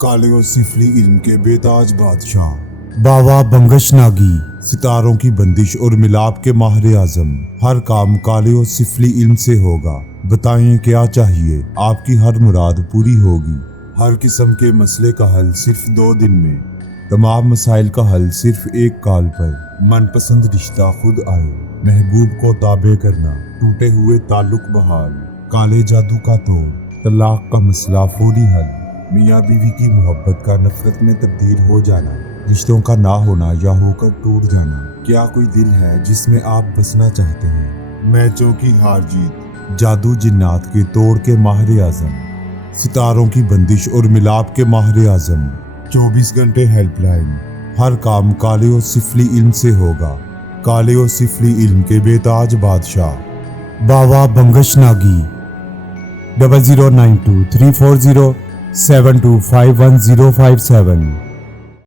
काले और सिफली इल्म के बेताज बादशाह बाबा बंगश नागी, सितारों की बंदिश और मिलाप के माहिर आजम। हर काम काले और सिफली इल्म से होगा। बताएं क्या चाहिए, आपकी हर मुराद पूरी होगी। हर किस्म के मसले का हल सिर्फ 2 दिन में। तमाम मसाइल का हल सिर्फ एक कॉल पर। मनपसंद रिश्ता खुद आए, महबूब को ताबे करना, टूटे हुए ताल्लुक बहाल, काले जादू का तोड़, तलाक का मसला फौरी हल, मियाँ बीवी की मोहब्बत का नफरत में तब्दील हो जाना, रिश्तों का ना होना या होकर टूट जाना। क्या कोई दिल है जिसमें आप बसना चाहते हैं? मैचों की हार जीत, जादू जिन्नात के तोड़ के माहिर आजम, सितारों की बंदिश और मिलाप के माहिर आजम। 24 घंटे हेल्पलाइन। हर काम काले और सिफली इल्म से होगा। काले और सिफली इल्म के बेताज बादशाह बाबा बंगश नागी। 0092 340 7251057